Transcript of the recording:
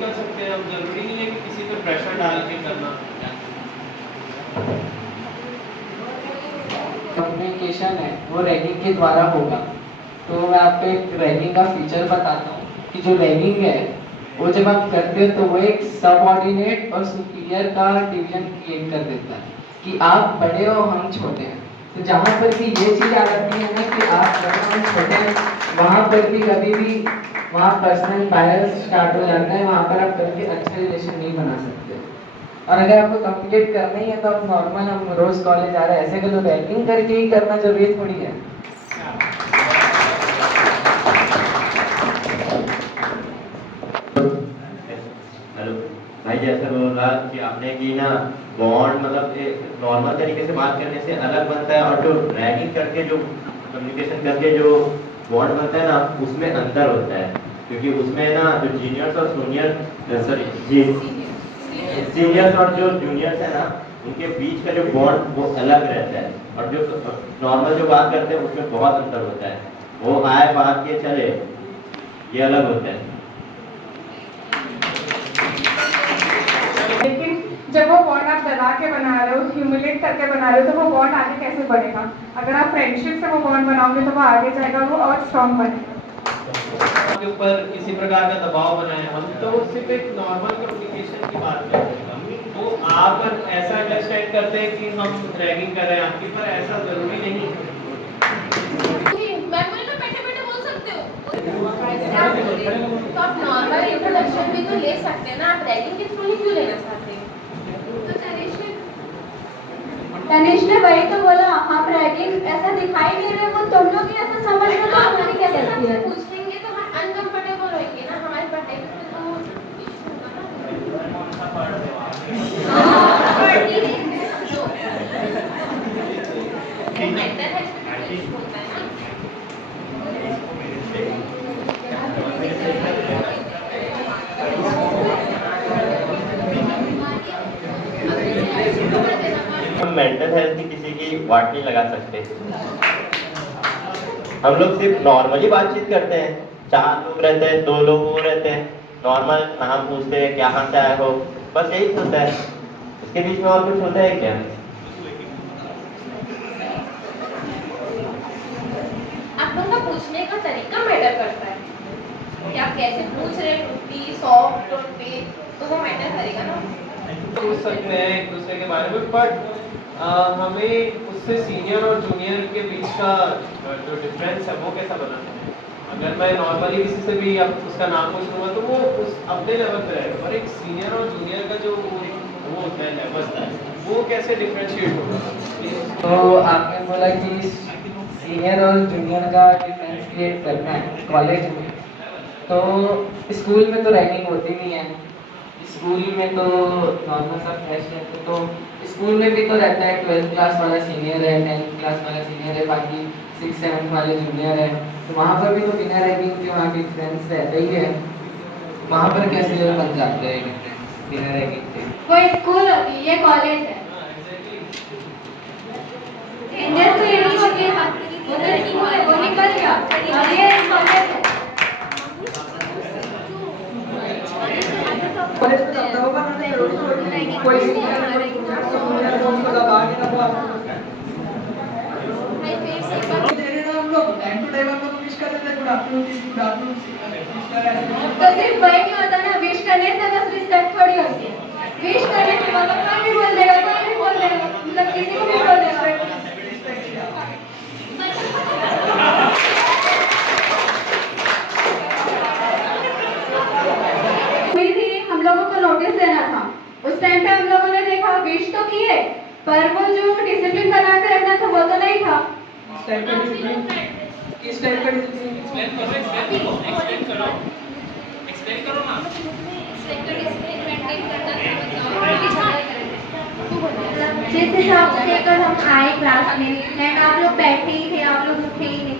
कर सकते हैं हम, जरूरी नहीं है कि किसी पे प्रेशर डाल के करना। कम्युनिकेशन है वो रैगिंग के द्वारा होगा। तो मैं आपको एक रैगिंग का फीचर बताता हूँ कि जो रैगिंग है वो जब आप करते हो तो वो एक सबऑर्डिनेट और सुपीरियर का डिवीजन क्रिएट कर देता है कि आप बड़े हो हम छोटे हैं। तो जहाँ पर भी ये चीज़ आ जाती है ना कि आप बड़े हो हम छोटे हैं, वहाँ पर भी कभी भी वहाँ पर्सनल बायस स्टार्ट हो जाता है, वहाँ पर आप कभी अच्छा रिलेशन नहीं बना सकते। और अगर आपको कम्युनिकेट करना ही है तो आप नॉर्मल हम रोज कॉलेज आ रहे हैं ऐसे करो, रैगिंग करके ही करना जरूरी थोड़ी है। हेलो भाई, जैसे बोला कि आपने कि ना बॉन्ड मतलब नॉर्मल तरीके से बात करने से अलग बनता है, और जो रैगिंग करके जो कम्युनिकेशन करके जो बॉन्ड बनता है ना उसमें अंतर होता है। क्योंकि उसमें ना जो जीनियर्स और सीनियर सॉरी सीनियर्स और जो जूनियर्स है ना उनके बीच का जो बॉन्ड वो अलग रहता है, और जो नॉर्मल जो बात करते हैं उसमें बहुत अंतर होता है। वो आए बात के चले, ये अलग होता है। लेकिन जब वो बॉन्ड आप डरा के बना रहे हो, ह्यूमिलेट करके बना रहे हो, तो वो बॉन्ड आगे कैसे बढ़ेगा? अगर आप फ्रेंडशिप से वो बॉन्ड बनाओगे तो वो आगे जाएगा, वो और स्ट्रॉन्ग बनेगा। के ऊपर किसी प्रकार का दबाव बनाए हम, तो सिर्फ एक नॉर्मल कम्युनिकेशन की बात करते हैं। तो आप ऐसा अंडरस्टैंड करते हैं कि हम रैगिंग कर रहे हैं आपकी, पर ऐसा जरूरी नहीं है। मेमोरी में बैठे-बैठे बोल सकते हो। तो आप नॉर्मल इंट्रोडक्शन भी तो ले सकते हैं ना, आप रैगिंग के थ्रू ही क्यों लेना चाहते हैं? तो तनिष ने वही तो बोला, हम रैगिंग ऐसा दिखाई नहीं रहे, वो तुम लोग ही ऐसा समझ रहे हो, तो हमारी क्या गलती है? पूछेंगे तो हम अनकंफर्टेबल होंगे ना, हमारी पढ़ाई में तो इश्यू होगा ना। मेंटल हेल्थ पे भी इश्यू होता है ना। हम मेंटल हेल्थ की किसी की वाट नहीं लगा सकते। हम लोग सिर्फ नॉर्मली बातचीत करते हैं, 4 लोग रहते हैं, 2 लोग वो रहते हैं, नॉर्मल नाम पूछते हैं क्या कहाँ से आए हो, बस यही होता है। इसके बीच में और कुछ होता है क्या? आप लोगों का पूछने का तरीका मैटर करता है कि आप कैसे पूछ रहे हैं, टूटी सॉफ्ट टोन पे, तो वो मैटर करेगा ना। पूछ सकते हैं एक दूसरे के बारे में, बट हमें उससे सीनियर और जूनियर के बीच का जो डिफरेंस है वो कैसा बनाना है। अगर मैं नॉर्मली किसी से भी अब उसका नाम पूछ लूँगा तो वो उस अपने लेवल पे रहेगा, पर एक सीनियर और जूनियर का जो वो होता है लेवल, वो कैसे डिफरेंशिएट होगा। तो आपने बोला कि सीनियर और जूनियर का डिफरेंस क्रिएट करना है कॉलेज में, तो स्कूल में तो रैगिंग होती नहीं है। स्कूल में तो नॉर्मल सा फ्रेश रहते, तो स्कूल में भी तो रहता है 12th क्लास वाला सीनियर है, 10th क्लास वाला सीनियर है, बाकी 6th 7th वाले जूनियर है। तो वहाँ पर भी तो बिना रैगिंग के वहाँ डिफरेंस रहता ही है। वहाँ पर कैसे बन जाते हैं डिफरेंस बिना रैगिंग के? वो स्कूल होती है, ये कॉलेज है। इंडियन तो ये नहीं होती है, वो तो स्कूल है, वो निकल गया, और ये कॉलेज है। कॉलेज में जाता होगा ना, कोई हम लोग टाइम टू टाइम हम लोग विश कर देते हैं, गुड आफ्टरनून, गुड आफ्टरनून। तो सिर्फ वही नहीं होता ना, विश करने से बस रिस्पेक्ट थोड़ी होती है। विश करने से मतलब कोई भी बोल देगा, कोई भी बोल देगा, मतलब किसी को भी बोल देगा। हुई थी, हम लोगों को नोटिस देना था। उस टाइम पे हम लोगों ने देखा, विश तो किए, पर वो जो डिसिप्लिन बना के रखना था वो तो नहीं था। किस टाइप का डिसिप्लिन? किस टाइप का डिसिप्लिन? एक्सप्लेन करो ना। एक्सप्लेन कर डिसिप्लिन मेंटेन करना था, बताओ। जिस हिसाब से कल हम आए क्लास में, एंड आप लोग बैठे ही थे, आप लोग उठे ही नहीं।